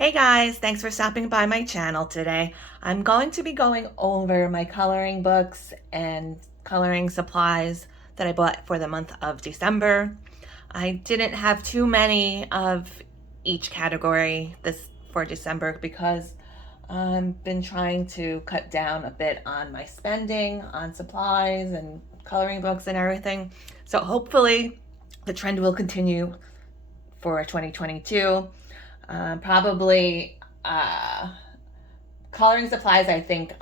Hey guys, thanks for stopping by my channel today. I'm going to be going over my coloring books and coloring supplies that I bought for the month of December. I didn't have too many of each category for December because I've been trying to cut down a bit on my spending on supplies and coloring books and everything. So hopefully the trend will continue for 2022. Probably coloring supplies, I think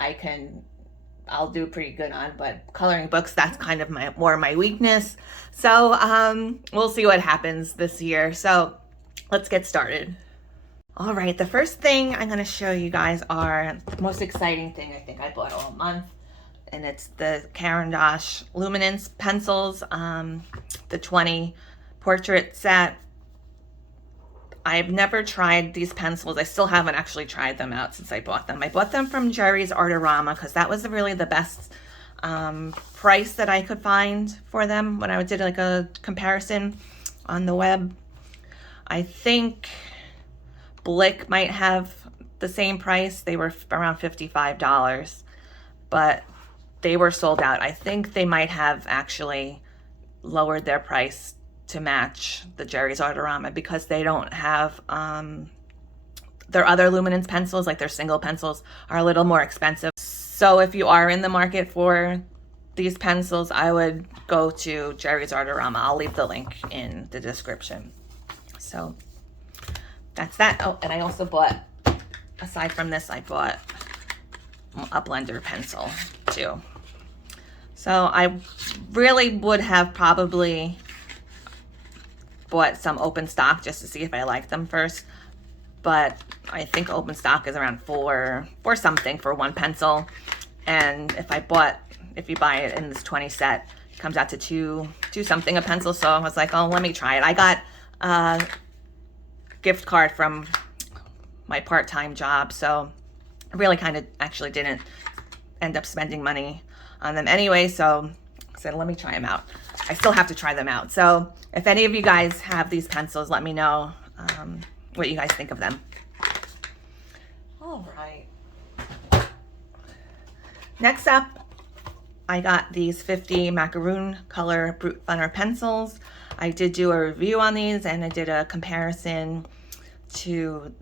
I'll do pretty good on, but coloring books, that's kind of more my weakness. So we'll see what happens this year. So let's get started. All right, the first thing I'm going to show you guys are the most exciting thing I think I bought all month, and it's the Caran Luminance pencils, the 20 portrait set. I've never tried these pencils. I still haven't actually tried them out since I bought them. I bought them from Jerry's Artorama because that was really the best price that I could find for them when I did like a comparison on the web. I think Blick might have the same price. They were around $55, but they were sold out. I think they might have actually lowered their price to match the Jerry's Artorama because they don't have their other Luminance pencils, like their single pencils, are a little more expensive. So if you are in the market for these pencils, I would go to Jerry's Artorama. I'll leave the link in the description. So that's that. Oh, and I also bought, aside from this, I bought a blender pencil too. So I really would have probably bought some Openstock just to see if I like them first, but I think Openstock is around four something for one pencil, and if you buy it in this 20 set, it comes out to two something a pencil. So I was like, oh, let me try it. I got a gift card from my part-time job, so I really kind of actually didn't end up spending money on them anyway, so I said, let me try them out. I still have to try them out. So if any of you guys have these pencils, let me know what you guys think of them. All right. Next up, I got these 50 macaroon color Brute Funner pencils. I did do a review on these, and I did a comparison to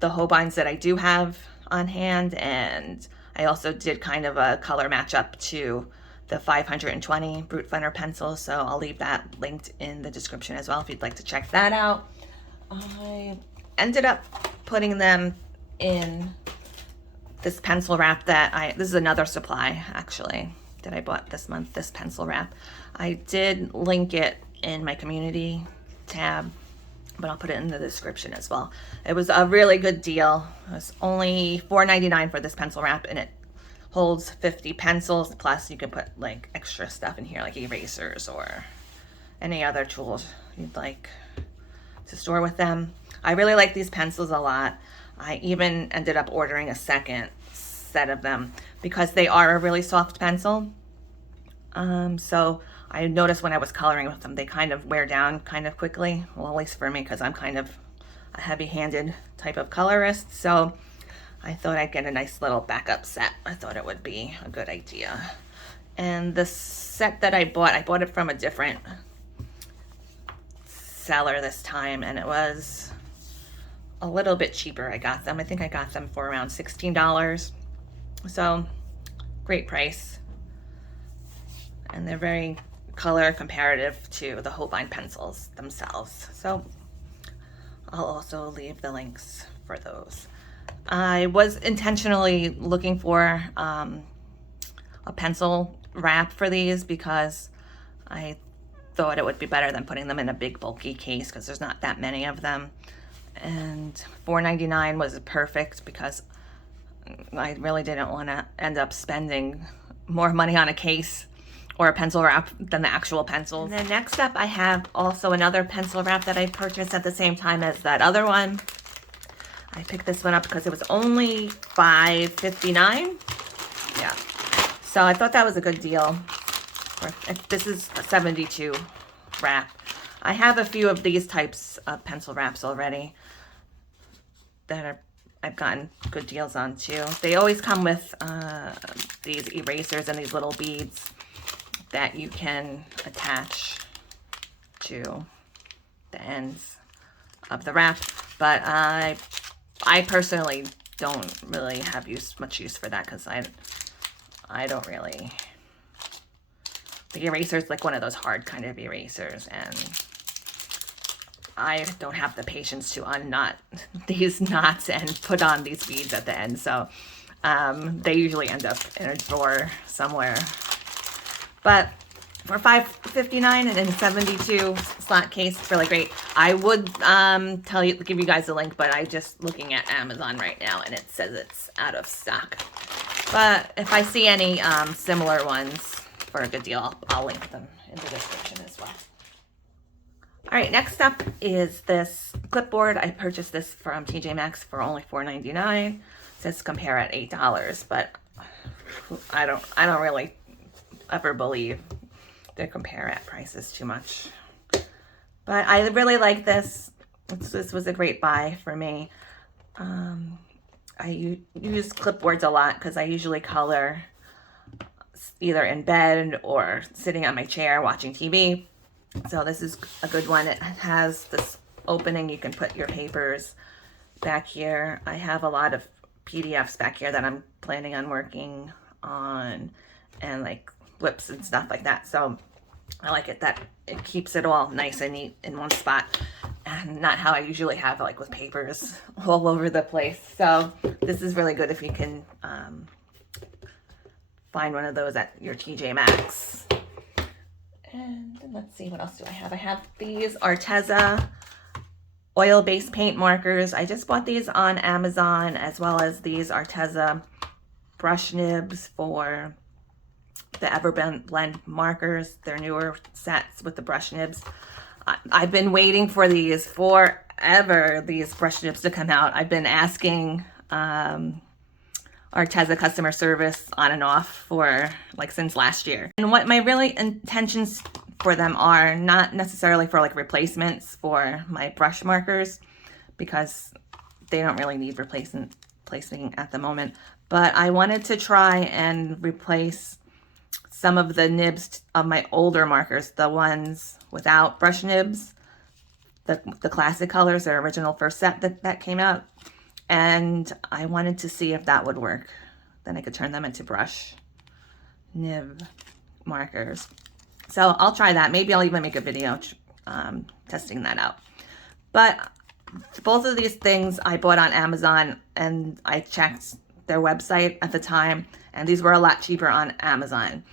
the Holbeins that I do have on hand, and I also did kind of a color matchup to the 520 Brute Funner pencils, so I'll leave that linked in the description as well if you'd like to check that out. I ended up putting them in this pencil wrap that this is another supply actually that I bought this month, this pencil wrap. I did link it in my community tab, but I'll put it in the description as well. It was a really good deal. It was only $4.99 for this pencil wrap, and it holds 50 pencils, plus you can put like extra stuff in here like erasers or any other tools you'd like to store with them. I really like these pencils a lot. I even ended up ordering a second set of them because they are a really soft pencil. So I noticed when I was coloring with them, they kind of wear down kind of quickly. Well, at least for me, because I'm kind of a heavy-handed type of colorist. So I thought I'd get a nice little backup set. I thought it would be a good idea. And the set that I bought it from a different seller this time, and it was a little bit cheaper. I got them. I think I got them for around $16. So great price. And they're very color comparative to the Holbein pencils themselves. So I'll also leave the links for those. I was intentionally looking for a pencil wrap for these because I thought it would be better than putting them in a big bulky case because there's not that many of them. And $4.99 was perfect because I really didn't want to end up spending more money on a case or a pencil wrap than the actual pencils. And then next up, I have also another pencil wrap that I purchased at the same time as that other one. I picked this one up because it was only $5.59. Yeah. So I thought that was a good deal. This is a 72 wrap. I have a few of these types of pencil wraps already. I've gotten good deals on too. They always come with these erasers and these little beads that you can attach to the ends of the wrap, but I personally don't really have much use for that, because I don't really, the eraser's like one of those hard kind of erasers, and I don't have the patience to unknot these knots and put on these beads at the end. So they usually end up in a drawer somewhere. But for $5.59 and in 72 slot case, it's really great. I would give you guys a link, but I'm just looking at Amazon right now and it says it's out of stock. But if I see any similar ones for a good deal, I'll link them in the description as well. All right, next up is this clipboard. I purchased this from TJ Maxx for only $4.99. It says compare at $8, but I don't really ever believe they compare at prices too much. But I really like this. This was a great buy for me. I use clipboards a lot because I usually color either in bed or sitting on my chair watching TV. So this is a good one. It has this opening. You can put your papers back here. I have a lot of PDFs back here that I'm planning on working on, and like whips and stuff like that. So I like it that it keeps it all nice and neat in one spot, and not how I usually have like with papers all over the place. So this is really good if you can find one of those at your TJ Maxx. And let's see, what else do I have? I have these Arteza oil-based paint markers. I just bought these on Amazon, as well as these Arteza brush nibs for the Everblend markers. They're newer sets with the brush nibs. I've been waiting for these forever, these brush nibs to come out. I've been asking Arteza customer service on and off for like since last year. And what my really intentions for them are, not necessarily for like replacements for my brush markers, because they don't really need replacing at the moment, but I wanted to try and replace some of the nibs of my older markers, the ones without brush nibs, the classic colors, their original first set that came out. And I wanted to see if that would work. Then I could turn them into brush nib markers. So I'll try that. Maybe I'll even make a video testing that out. But both of these things I bought on Amazon, and I checked their website at the time, and these were a lot cheaper on Amazon.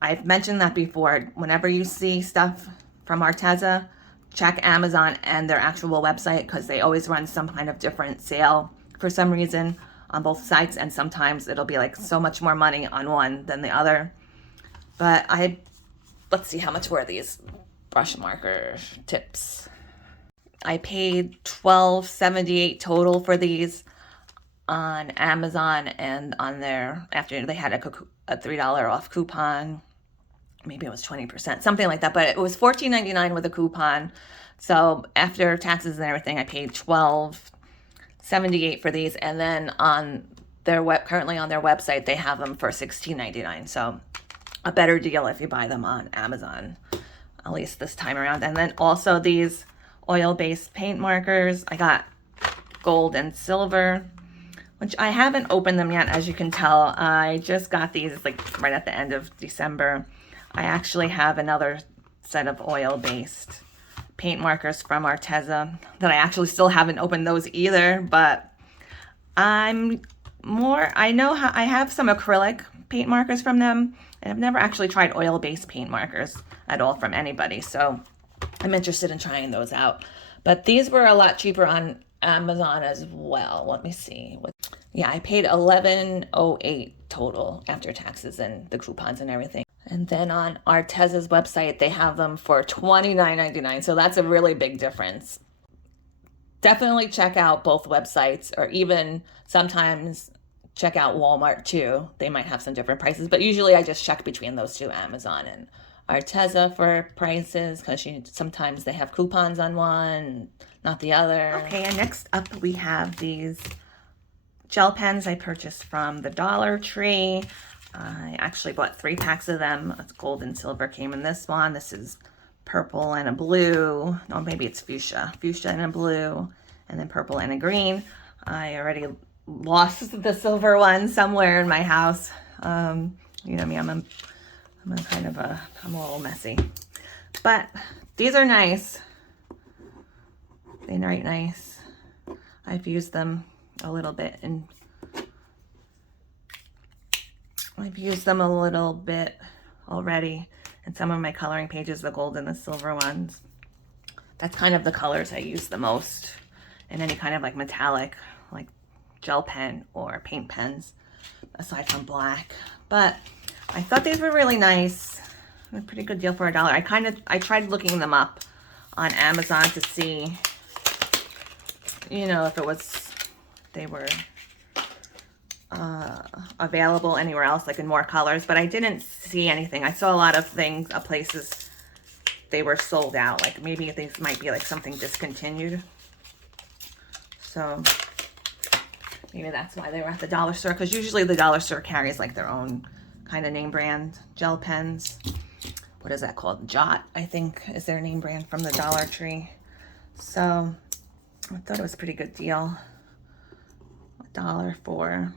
I've mentioned that before. Whenever you see stuff from Arteza, check Amazon and their actual website, because they always run some kind of different sale for some reason on both sites, and sometimes it'll be like so much more money on one than the other. But let's see, how much were these brush marker tips? I paid $12.78 total for these on Amazon, and on their, after they had a $3 off coupon, maybe it was 20%, something like that, but it was $14.99 with a coupon. So after taxes and everything, I paid $12.78 for these, and then on their currently on their website, they have them for $16.99. So a better deal if you buy them on Amazon, at least this time around. And then also these oil-based paint markers. I got gold and silver, which I haven't opened them yet, as you can tell. I just got these like right at the end of December. I actually have another set of oil-based paint markers from Arteza that I actually still haven't opened those either, but I know how I have some acrylic paint markers from them, and I've never actually tried oil-based paint markers at all from anybody, so I'm interested in trying those out. But these were a lot cheaper on Amazon as well. Let me see. Yeah, I paid $11.08 total after taxes and the coupons and everything. And then on Arteza's website, they have them for $29.99. So that's a really big difference. Definitely check out both websites, or even sometimes check out Walmart too. They might have some different prices, but usually I just check between those two, Amazon and Arteza for prices because sometimes they have coupons on one, not the other. Okay, and next up we have these gel pens I purchased from the Dollar Tree. I actually bought 3 packs of them. It's gold and silver came in this one. This is purple and a blue. No, maybe it's fuchsia. Fuchsia and a blue, and then purple and a green. I already lost the silver one somewhere in my house. You know me, I'm a little messy. But these are nice. They write nice. I've used them a little bit and I've used them a little bit already in some of my coloring pages, the gold and the silver ones. That's kind of the colors I use the most in any kind of like metallic, like gel pen or paint pens, aside from black. But I thought these were really nice. A pretty good deal for $1. I tried looking them up on Amazon to see, you know, if they were available anywhere else, like in more colors, but I didn't see anything. I saw a lot of things, places they were sold out. Like maybe things might be like something discontinued. So maybe that's why they were at the dollar store, because usually the dollar store carries like their own kind of name brand gel pens. What is that called? Jot, I think, is their name brand from the Dollar Tree. So I thought it was a pretty good deal. $1 for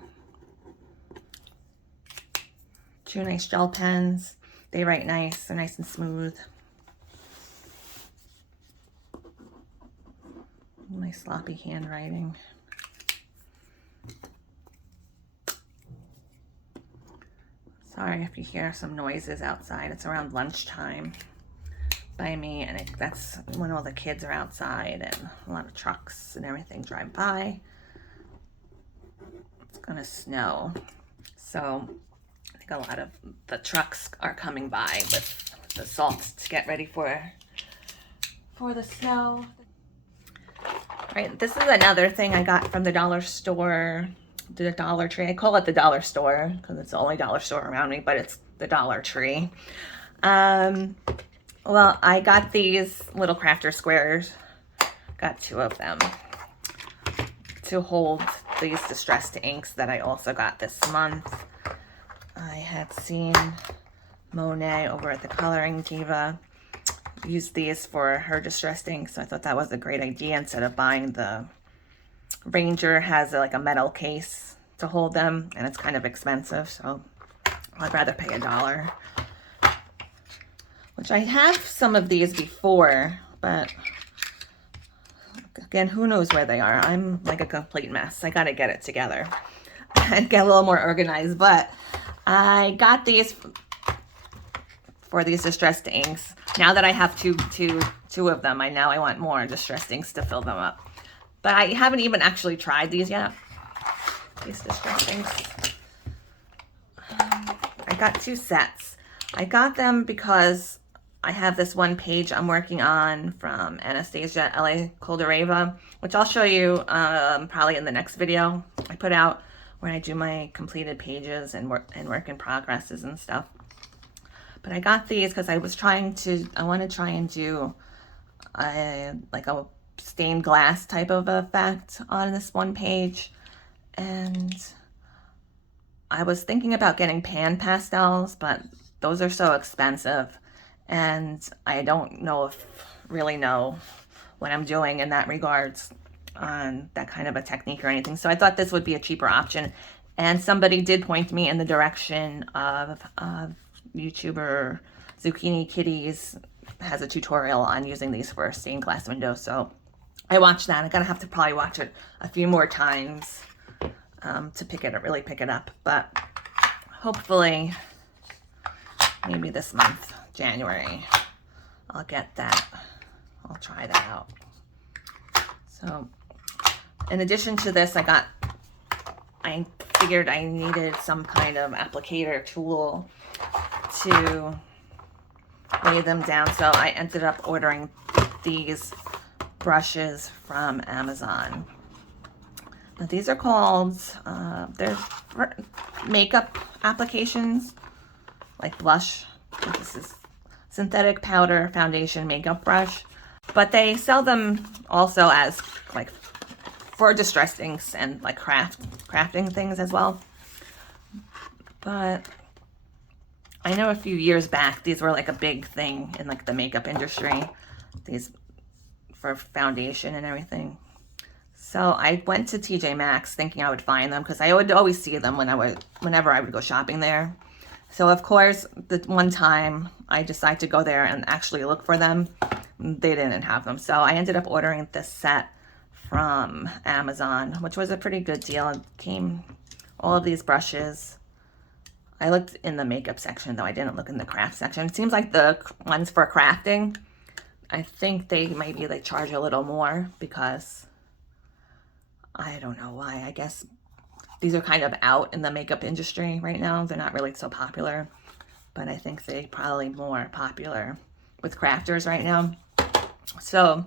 2 nice gel pens. They write nice. They're nice and smooth. Nice sloppy handwriting. Sorry if you hear some noises outside. It's around lunchtime by me, and that's when all the kids are outside and a lot of trucks and everything drive by. It's gonna snow, so I think a lot of the trucks are coming by with the salt to get ready for the snow. All right, this is another thing I got from the dollar store, the Dollar Tree. I call it the dollar store because it's the only dollar store around me, but it's the Dollar Tree. Well, I got these little crafter squares. Got 2 of them to hold these distressed inks that I also got this month. I had seen Monet over at the Coloring Diva use these for her distressed inks, so I thought that was a great idea. Instead of buying the Ranger, has like a metal case to hold them, and it's kind of expensive, so I'd rather pay $1. Which I have some of these before, but again, who knows where they are. I'm like a complete mess. I gotta get it together and get a little more organized. But I got these for these distressed inks. Now that I have two of them, I want more distressed inks to fill them up. But I haven't even actually tried these yet. These distressed inks. I got 2 sets. I got them because I have this one page I'm working on from Anastasia Lazareva, which I'll show you probably in the next video I put out, where I do my completed pages and work in progresses and stuff. But I got these because I want to try and do like a stained glass type of effect on this one page. And I was thinking about getting pan pastels, but those are so expensive, and I don't really know what I'm doing in that regards on that kind of a technique or anything. So I thought this would be a cheaper option, and somebody did point me in the direction of YouTuber Zucchini Kitties has a tutorial on using these for stained glass windows. So I watched that. I'm gonna have to probably watch it a few more times to really pick it up, but hopefully maybe this month, January, I'll get that. I'll try that out. So in addition to this, I figured I needed some kind of applicator tool to lay them down. So I ended up ordering these brushes from Amazon. Now these are called, they're makeup applications, like blush. This is synthetic powder foundation makeup brush, but they sell them also as like for distress inks and like crafting things as well. But I know a few years back these were like a big thing in like the makeup industry, these for foundation and everything. So I went to TJ Maxx thinking I would find them because I would always see them whenever I would go shopping there. So of course, the one time I decided to go there and actually look for them, they didn't have them. So I ended up ordering this set from Amazon, which was a pretty good deal. It came all of these brushes. I looked in the makeup section though, I didn't look in the craft section. It seems like the ones for crafting, I think they charge a little more because I don't know why. I guess these are kind of out in the makeup industry right now. They're not really so popular, but I think they're probably more popular with crafters right now. So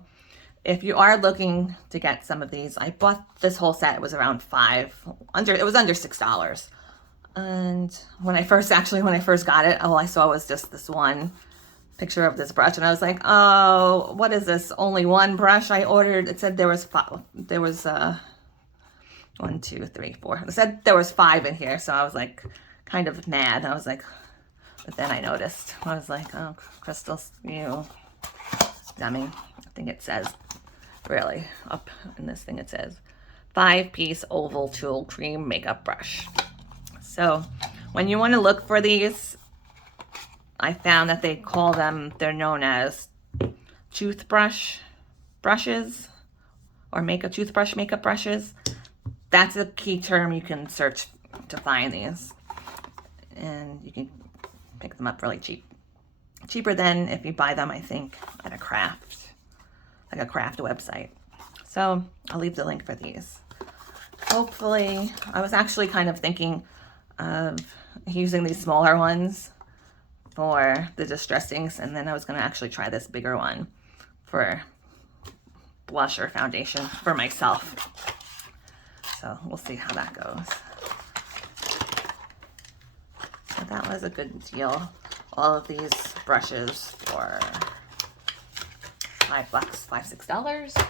if you are looking to get some of these, I bought this whole set. It was around it was under $6. And when I first got it, all I saw was just this one picture of this brush, and I was like, oh, what is this? Only one brush I ordered. It said there was 1, 2, 3, 4. It said there was 5 in here, so I was like kind of mad. I was like, but then I noticed. I was like, oh, crystals, you dummy. I think it says, really, up in this thing it says 5-piece oval tool cream makeup brush. So when you want to look for these, I found that they're known as toothbrush brushes or toothbrush makeup brushes. That's a key term you can search to find these. And you can pick them up really cheap. Cheaper than if you buy them, I think, at a craft website. So I'll leave the link for these. Hopefully, I was actually kind of thinking of using these smaller ones for the distress inks, and then I was going to actually try this bigger one for blush or foundation for myself. So we'll see how that goes. So that was a good deal. All of these brushes for $5, $6.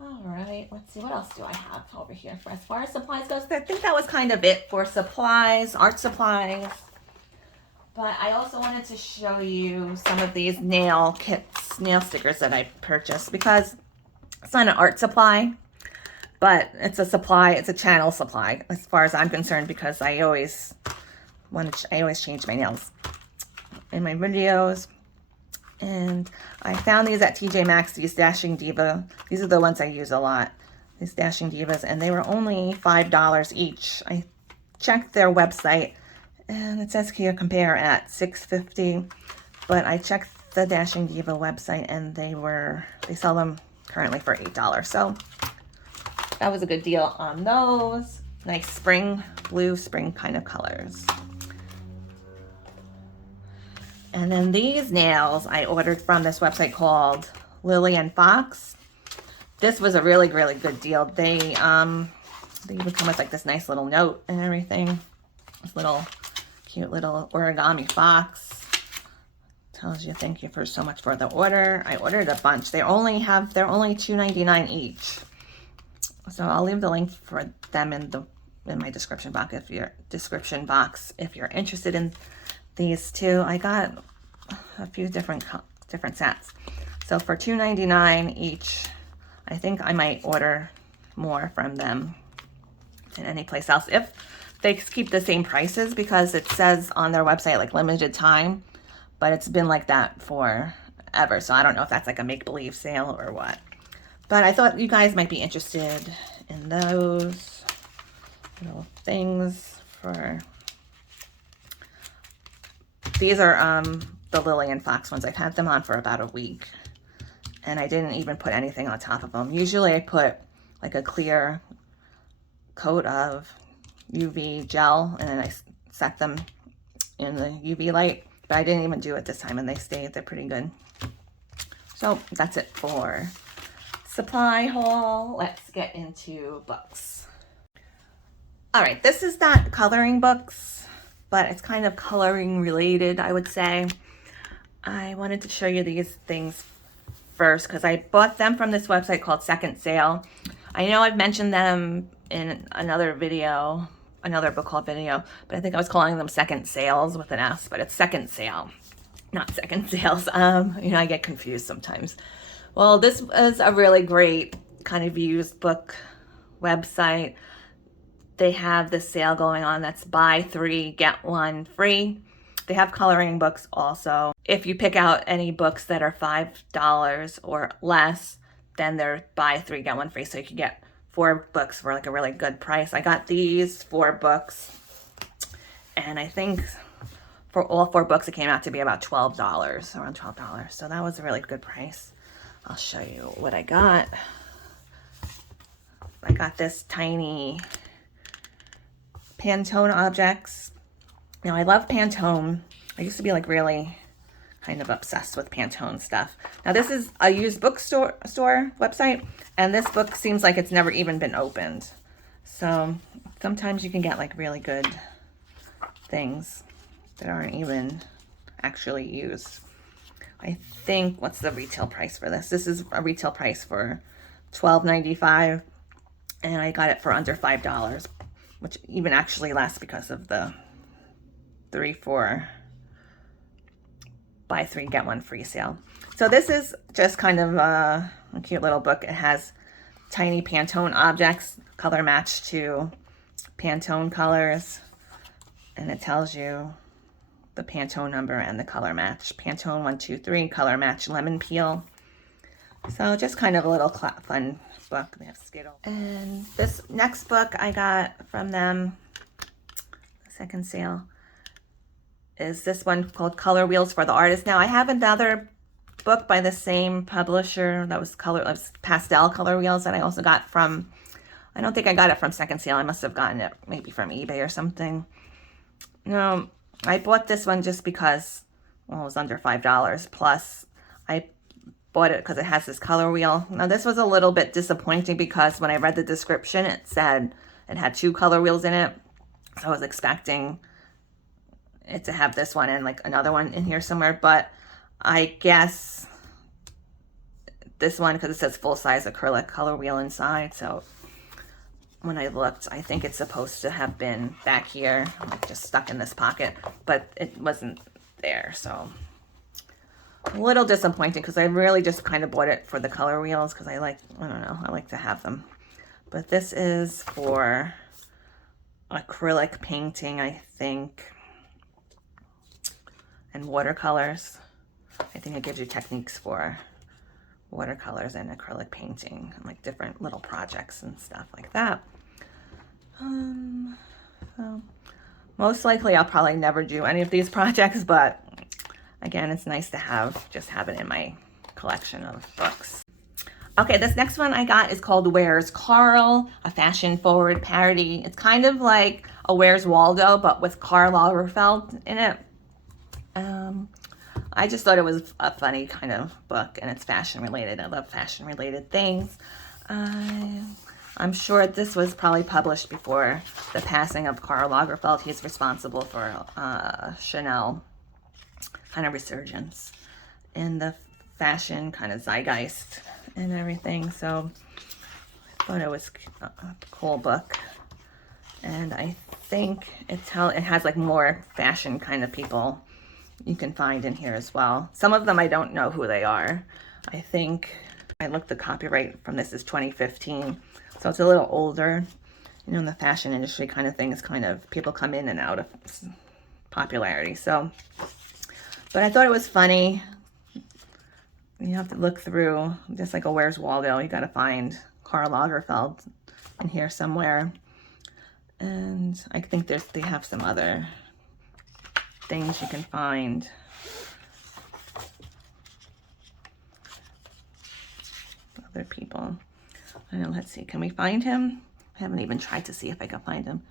All right, let's see, what else do I have over here for as far as supplies goes? I think that was kind of it for supplies, art supplies. But I also wanted to show you some of these nail stickers that I purchased, because it's not an art supply, but it's a supply, it's a channel supply as far as I'm concerned, because I always change my nails in my videos. And I found these at TJ Maxx, these Dashing Diva. These are the ones I use a lot, these Dashing Divas, and they were only $5 each. I checked their website, and it says here compare at $6.50, but I checked the Dashing Diva website, and they sell them currently for $8. So that was a good deal on those. Nice blue spring kind of colors. And then these nails I ordered from this website called Lily and Fox. This was a really, really good deal. They even come with like this nice little note and everything. This cute little origami fox. Tells you thank you for so much for the order. I ordered a bunch. They're only $2.99 each. So I'll leave the link for them in my description box if you're interested in these two. I got a few different sets. So for $2.99 each, I think I might order more from them than any place else if they keep the same prices, because it says on their website like limited time, but it's been like that forever. So I don't know if that's like a make-believe sale or what. But I thought you guys might be interested in those little things. These are the Lily and Fox ones. I've had them on for about a week, and I didn't even put anything on top of them. Usually I put like a clear coat of UV gel, and then I set them in the UV light, but I didn't even do it this time, and they're pretty good. So that's it for supply haul. Let's get into books. All right, this is not coloring books, but it's kind of coloring related, I would say. I wanted to show you these things first because I bought them from this website called Second Sale. I know I've mentioned them in another video, another book haul video, but I think I was calling them Second Sales with an S, but it's Second Sale, not Second Sales. You know, I get confused sometimes. Well, this is a really great kind of used book website. They have this sale going on that's buy 3, get 1 free. They have coloring books also. If you pick out any books that are $5 or less, then they're buy 3, get 1 free. So you can get 4 books for like a really good price. I got these 4 books, and I think for all 4 books it came out to be about $12, around $12. So that was a really good price. I'll show you what I got. I got this tiny Pantone objects. Now I love Pantone. I used to be like really kind of obsessed with Pantone stuff. Now this is a used bookstore website, and this book seems like it's never even been opened. So sometimes you can get like really good things that aren't even actually used. I think, what's the retail price for this? This is a retail price for $12.95, and I got it for under $5, which even actually less because of the 3-4 buy 3 get 1 free sale. So this is just kind of a cute little book. It has tiny Pantone objects, color matched to Pantone colors, and it tells you the Pantone number and the color match. Pantone 123, color match lemon peel. So just kind of a little fun book. They have Skittles. And this next book I got from them, Second Sale, is this one called Color Wheels for the Artist. Now I have another book by the same publisher that was pastel color wheels that I also got from, I don't think I got it from Second Sale. I must have gotten it maybe from eBay or something. No, I bought this one just because, well, it was under $5. Plus, I bought it because it has this color wheel. Now, this was a little bit disappointing because when I read the description, it said it had 2 color wheels in it. So I was expecting it to have this one and like another one in here somewhere. But I guess this one, because it says full-size acrylic color wheel inside. So when I looked, I think it's supposed to have been back here, like just stuck in this pocket, but it wasn't there. So a little disappointing because I really just kind of bought it for the color wheels because I like to have them. But this is for acrylic painting, I think, and watercolors. I think it gives you techniques for watercolors and acrylic painting, and like different little projects and stuff like that. So most likely I'll probably never do any of these projects, but again, it's nice to just have it in my collection of books. Okay, this next one I got is called Where's Carl, a fashion-forward parody. It's kind of like a Where's Waldo, but with Karl Lagerfeld in it. I just thought it was a funny kind of book, and it's fashion-related. I love fashion-related things. I'm sure this was probably published before the passing of Karl Lagerfeld. He's responsible for Chanel kind of resurgence in the fashion kind of zeitgeist and everything. So I thought it was a cool book, and I think it has like more fashion kind of people you can find in here as well. Some of them I don't know who they are. I think I looked, the copyright from this is 2015, so it's a little older. You know, in the fashion industry kind of thing is kind of, people come in and out of popularity. So, but I thought it was funny. You have to look through, just like a Where's Waldo, you got to find Karl Lagerfeld in here somewhere. And I think they have some other things you can find. Other people. I don't know, let's see, can we find him? I haven't even tried to see if I can find him.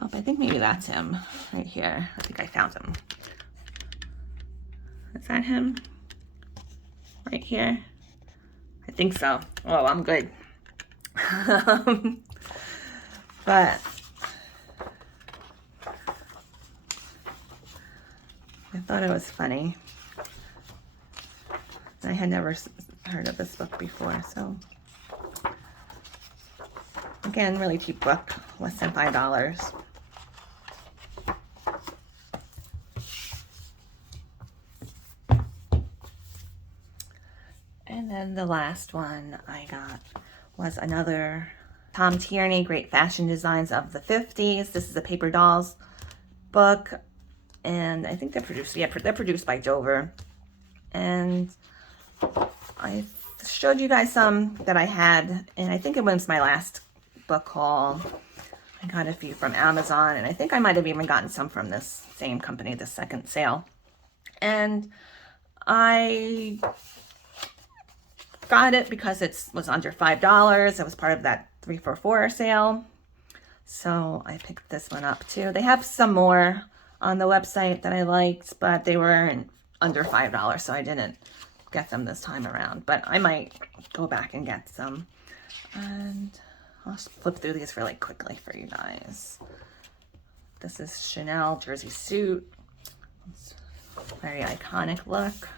Oh, I think maybe that's him right here. I think I found him. Is that him? Right here? I think so. Oh, I'm good. But I thought it was funny. I had never heard of this book before, so again, really cheap book, less than $5. And then the last one I got was another Tom Tierney, Great Fashion Designs of the 50s. This is a paper dolls book, and I think they're produced, yeah, they're produced by Dover. And I showed you guys some that I had, and I think it was my last book haul. I got a few from Amazon, and I think I might have even gotten some from this same company, the second sale. And I got it because it was under $5. It was part of that 3 for $4 sale. So I picked this one up too. They have some more on the website that I liked, but they were under $5, so I didn't get them this time around. But I might go back and get some. And I'll just flip through these really quickly for you guys. This is Chanel jersey suit. It's a very iconic look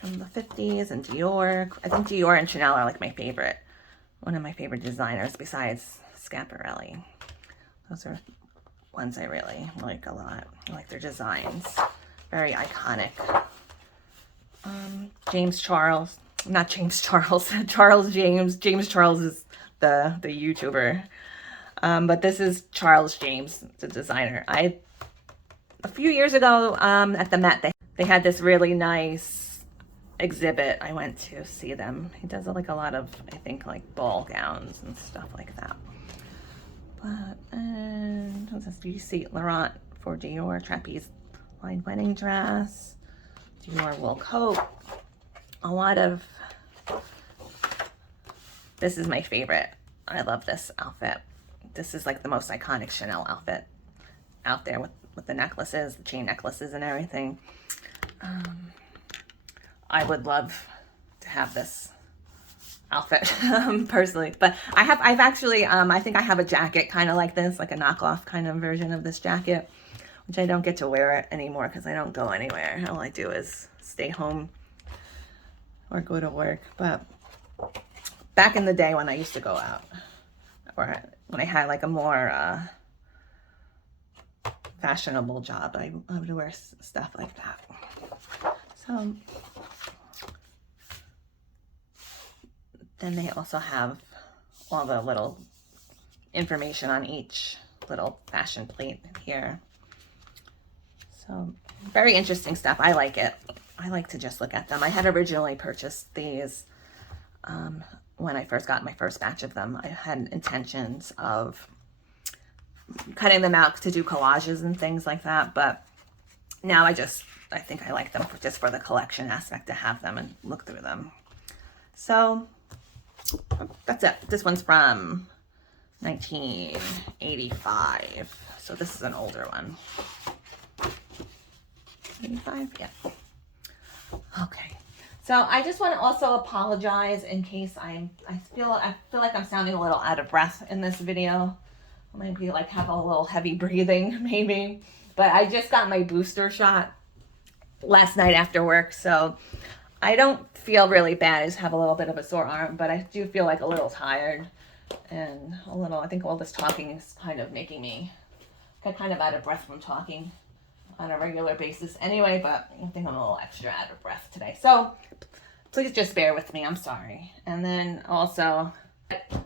from the 50s, and Dior. I think Dior and Chanel are like my favorite, one of my favorite designers besides Schiaparelli. Those are ones I really like a lot. I like their designs. Very iconic. James Charles, not James Charles, Charles James. James Charles is the YouTuber. But this is Charles James, the designer. A few years ago at the Met, they had this really nice exhibit. I went to see them. He does like a lot of, I think, like ball gowns and stuff like that. But what's this? You see Laurent for Dior trapeze line wedding dress, Dior wool coat. A lot of, this is my favorite. I love this outfit. This is like the most iconic Chanel outfit out there with the necklaces, the chain necklaces and everything. I would love to have this outfit personally, but I've actually, I think I have a jacket kind of like this, like a knockoff kind of version of this jacket, which I don't get to wear it anymore because I don't go anywhere. All I do is stay home or go to work. But back in the day when I used to go out, or when I had like a more fashionable job, I would wear stuff like that. So then they also have all the little information on each little fashion plate here. So very interesting stuff. I like it. I like to just look at them. I had originally purchased these when I first got my first batch of them. I had intentions of cutting them out to do collages and things like that, but now I think I like them just for the collection aspect, to have them and look through them. So that's it. This one's from 1985. So this is an older one. 85? Yeah. Okay. So I just want to also apologize in case I feel like I'm sounding a little out of breath in this video. I might be like have a little heavy breathing maybe, but I just got my booster shot last night after work, so I don't feel really bad. I just have a little bit of a sore arm, but I do feel like a little tired and a little, I think all this talking is kind of making me get kind of out of breath from talking on a regular basis anyway, but I think I'm a little extra out of breath today. So please just bear with me. I'm sorry. And then also,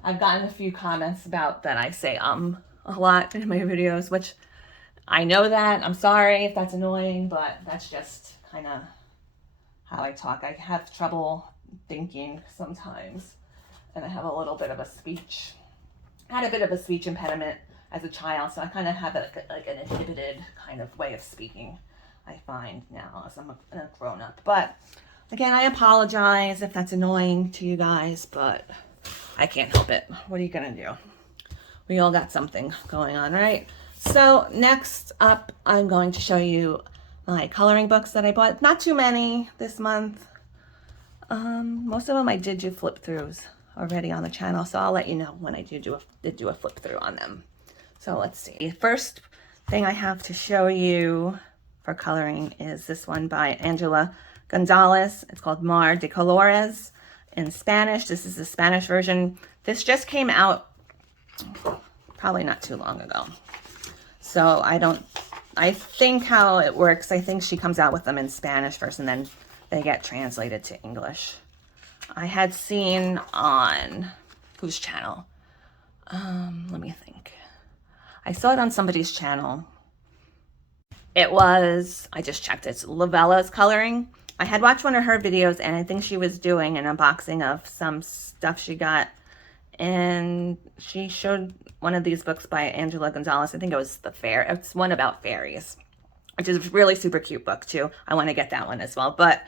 I've gotten a few comments about that I say a lot in my videos, which I know that. I'm sorry if that's annoying, but that's just kind of how I talk. I have trouble thinking sometimes, and I have a little bit of a speech. I had a bit of a speech impediment as a child, so I kind of have like an inhibited kind of way of speaking, I find now as I'm a grown up. But again, I apologize if that's annoying to you guys, but I can't help it. What are you gonna do? We all got something going on, right? So next up, I'm going to show you my coloring books that I bought. Not too many this month. Most of them I did do flip throughs already on the channel, so I'll let you know when I did do a flip through on them. So let's see. First thing I have to show you for coloring is this one by Angela Gonzalez. It's called Mar de Colores in Spanish. This is the Spanish version. This just came out probably not too long ago. So I think how it works, I think she comes out with them in Spanish first and then they get translated to English. I had seen on, whose channel? Let me think. I saw it on somebody's channel. It was, I just checked, it's Lavella's Coloring. I had watched one of her videos and I think she was doing an unboxing of some stuff she got. And she showed one of these books by Angela Gonzalez. I think it was it's one about fairies, which is a really super cute book too. I want to get that one as well. But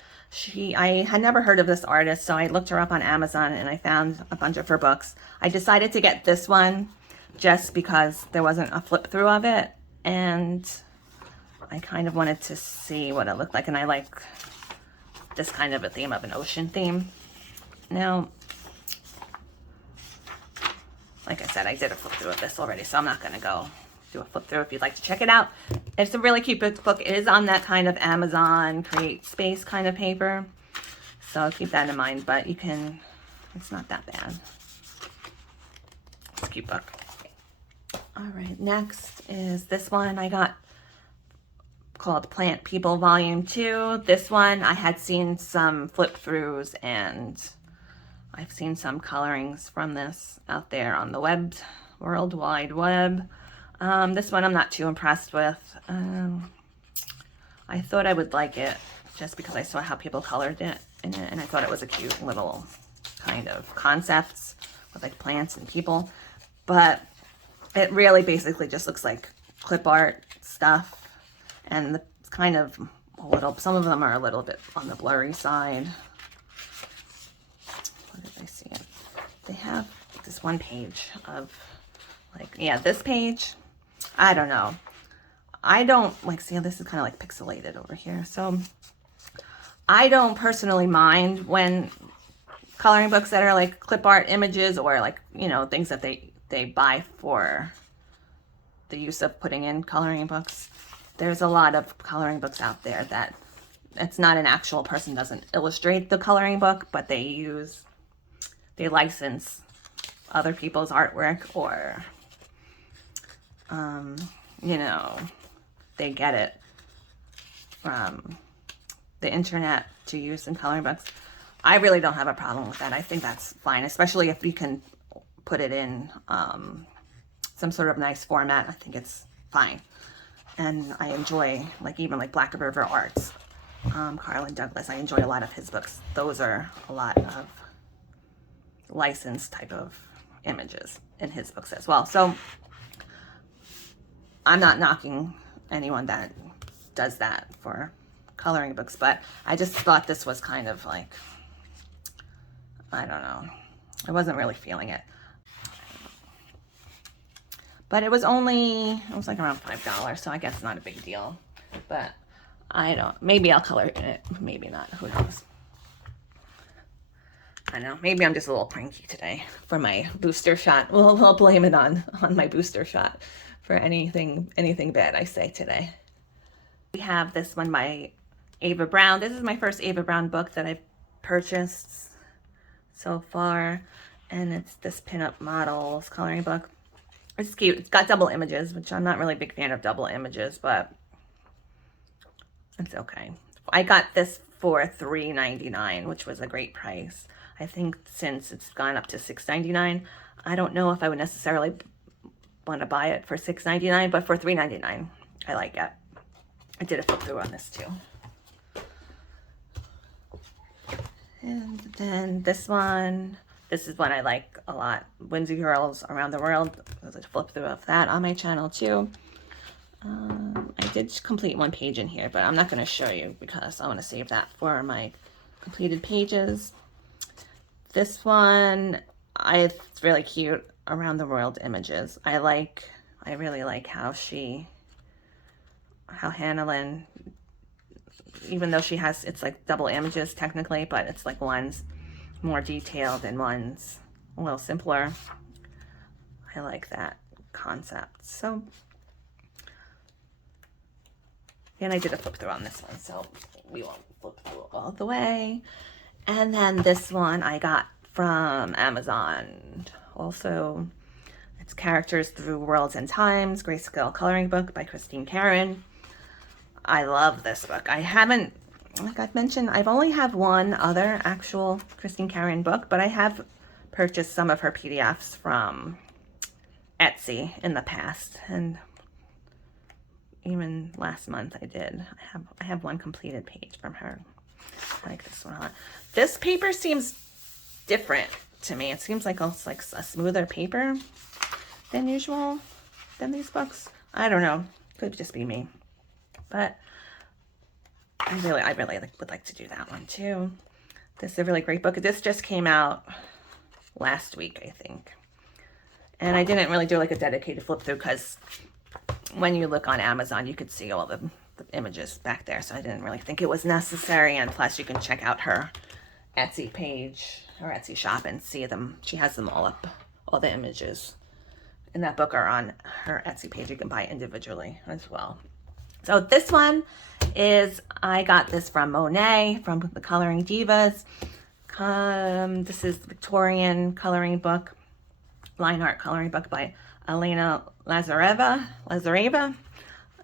I had never heard of this artist, so I looked her up on Amazon and I found a bunch of her books. I decided to get this one just because there wasn't a flip through of it. And I kind of wanted to see what it looked like. And I like this kind of a theme of an ocean theme. Now, like I said, I did a flip through of this already, so I'm not going to go do a flip through if you'd like to check it out. It's a really cute book. It is on that kind of Amazon Create Space kind of paper, so keep that in mind, but you can, it's not that bad. It's a cute book. All right, next is this one I got called Plant People Volume 2. This one I had seen some flip throughs and I've seen some colorings from this out there on the web, World Wide Web. This one I'm not too impressed with. I thought I would like it just because I saw how people colored it in it, and I thought it was a cute little kind of concepts with like plants and people. But it really basically just looks like clip art stuff, and it's kind of a little, some of them are a little bit on the blurry side. Where did I see it? They have this one page of like, yeah, this page, I don't know. I don't like, see, this is kind of like pixelated over here. So I don't personally mind when coloring books that are like clip art images or like, you know, things that they buy for the use of putting in coloring books. There's a lot of coloring books out there that it's not an actual person doesn't illustrate the coloring book, but they license other people's artwork, or you know, they get it from the internet to use in coloring books. I really don't have a problem with that. I think that's fine, especially if you can put it in some sort of nice format. I think it's fine. And I enjoy, like, even like Black River Arts, Carlin Douglas, I enjoy a lot of his books. Those are a lot of licensed type of images in his books as well. So I'm not knocking anyone that does that for coloring books, but I just thought this was kind of like, I don't know, I wasn't really feeling it. But it was like around $5, so I guess it's not a big deal. But I don't, maybe I'll color it, maybe not, who knows. I know, maybe I'm just a little cranky today for my booster shot. We'll blame it on my booster shot for anything bad I say today. We have this one by Ava Brown. This is my first Ava Brown book that I've purchased so far. And it's this pinup models coloring book. It's cute. It's got double images, which I'm not really a big fan of double images, but it's okay. I got this for $3.99, which was a great price. I think since it's gone up to $6.99, I don't know if I would necessarily want to buy it for $6.99, but for $3.99, I like it. I did a flip through on this too. And then this one. This is one I like a lot. Whimsy Girls Around the World. There's a flip through of that on my channel too. I did complete one page in here, but I'm not going to show you because I want to save that for my completed pages. This one, it's really cute. Around the World images. I really like how Hannah Lynn, even though she has, it's like double images technically, but it's like one's more detailed and one's a little simpler. I like that concept. So And I did a flip through on this one, so we won't flip through all the way. And then this one I got from Amazon. Also, it's Characters Through Worlds and Times, Grayscale coloring book by Caran. I love this book. I haven't, like I've mentioned, I've only have one other actual Caran book, but I have purchased some of her PDFs from Etsy in the past, and even last month I did. I have one completed page from her. I like this one a lot. This paper seems different to me. It seems like it's like a smoother paper than usual than these books. I don't know. Could just be me. But I really would like to do that one too. This is a really great book. This just came out last week, I think. And I didn't really do like a dedicated flip through because when you look on Amazon, you could see all the images back there. So I didn't really think it was necessary. And plus you can check out her Etsy page or Etsy shop and see them. She has them all up. All the images in that book are on her Etsy page. You can buy individually as well. So this one is, I got this from Monet, from the Coloring Divas. This is the Victorian coloring book, line art coloring book by Elena Lazareva.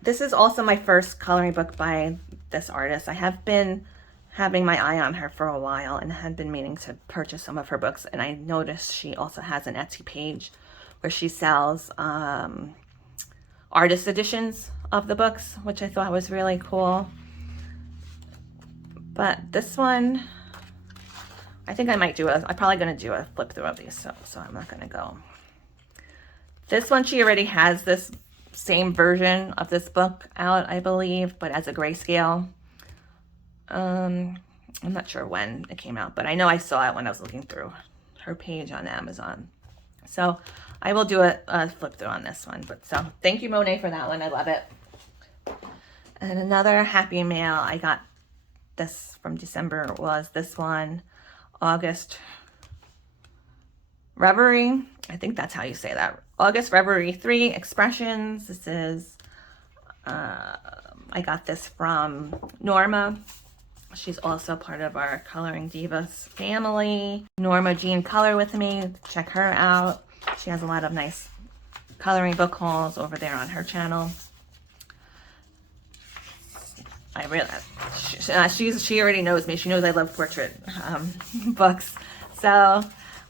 This is also my first coloring book by this artist. I have been having my eye on her for a while and had been meaning to purchase some of her books. And I noticed she also has an Etsy page where she sells artist editions of the books, which I thought was really cool. But this one, I think I might do I'm probably going to do a flip through of these, so I'm not going to go. This one, she already has this same version of this book out, I believe, but as a grayscale. I'm not sure when it came out, but I know I saw it when I was looking through her page on Amazon. So I will do a flip through on this one. But so thank you, Monet, for that one. I love it. And another happy mail, I got this from December, was this one, August Reverie. I think that's how you say that. August Reverie 3 Expressions. This is, I got this from Norma. She's also part of our Coloring Divas family. Norma Jean Color With Me. Check her out. She has a lot of nice coloring book hauls over there on her channel. I realize she already knows me. She knows I love portrait books. So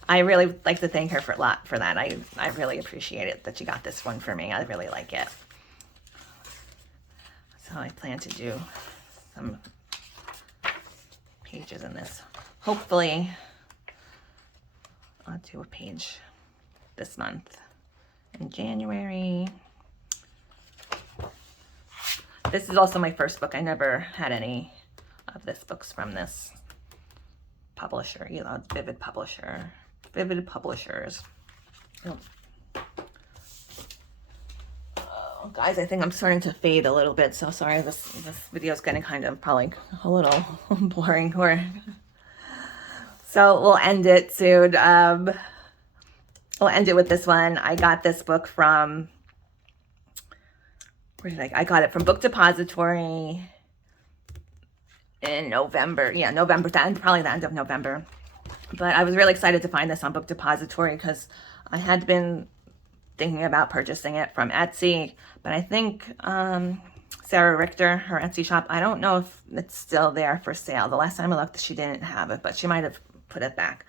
I really like to thank her for that. I really appreciate it that she got this one for me. I really like it. So I plan to do some pages in this. Hopefully I'll do a page this month in January. This is also my first book. I never had any of this books from this publisher. You know, it's Vivid Publishers. Oh, guys, I think I'm starting to fade a little bit, so sorry. This video is getting kind of probably a little boring. So we'll end it soon. We'll end it with this one. I got this book from, where did I got it from Book Depository in November. Yeah, November, probably the end of November. But I was really excited to find this on Book Depository because I had been thinking about purchasing it from Etsy. But I think Sarah Richter, her Etsy shop, I don't know if it's still there for sale. The last time I looked, she didn't have it, but she might have put it back.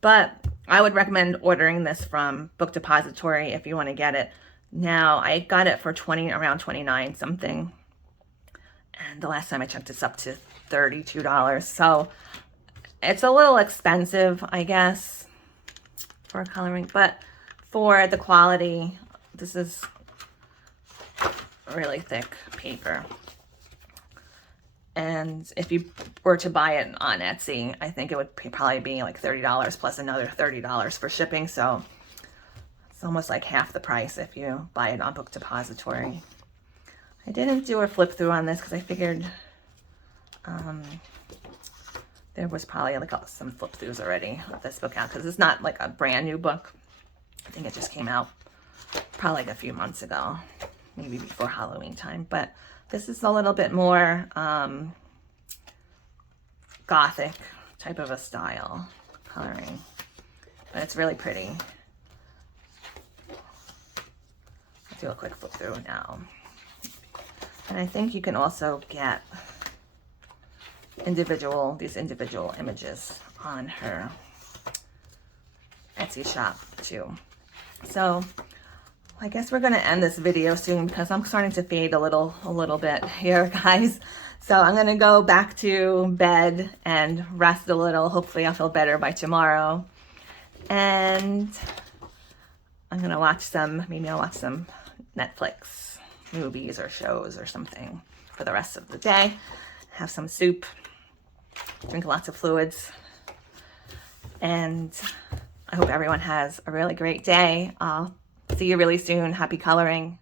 But I would recommend ordering this from Book Depository if you want to get it. Now, I got it for around $29 something. And the last time I checked, it's up to $32. So it's a little expensive, I guess, for coloring. But for the quality, this is really thick paper. And if you were to buy it on Etsy, I think it would probably be like $30 plus another $30 for shipping. So it's almost like half the price if you buy it on Book Depository. I didn't do a flip through on this because I figured there was probably like some flip throughs already of this book out because it's not like a brand new book. I think it just came out probably like a few months ago, maybe before Halloween time. But This is a little bit more gothic type of a style coloring, but it's really pretty. I'll do a quick flip through now. And I think you can also get these individual images on her Etsy shop too. So I guess we're gonna end this video soon because I'm starting to fade a little bit here, guys. So I'm gonna go back to bed and rest a little. Hopefully I'll feel better by tomorrow. And I'm gonna maybe I'll watch some Netflix movies or shows or something for the rest of the day. Have some soup, drink lots of fluids, and I hope everyone has a really great day. I'll see you really soon. Happy coloring.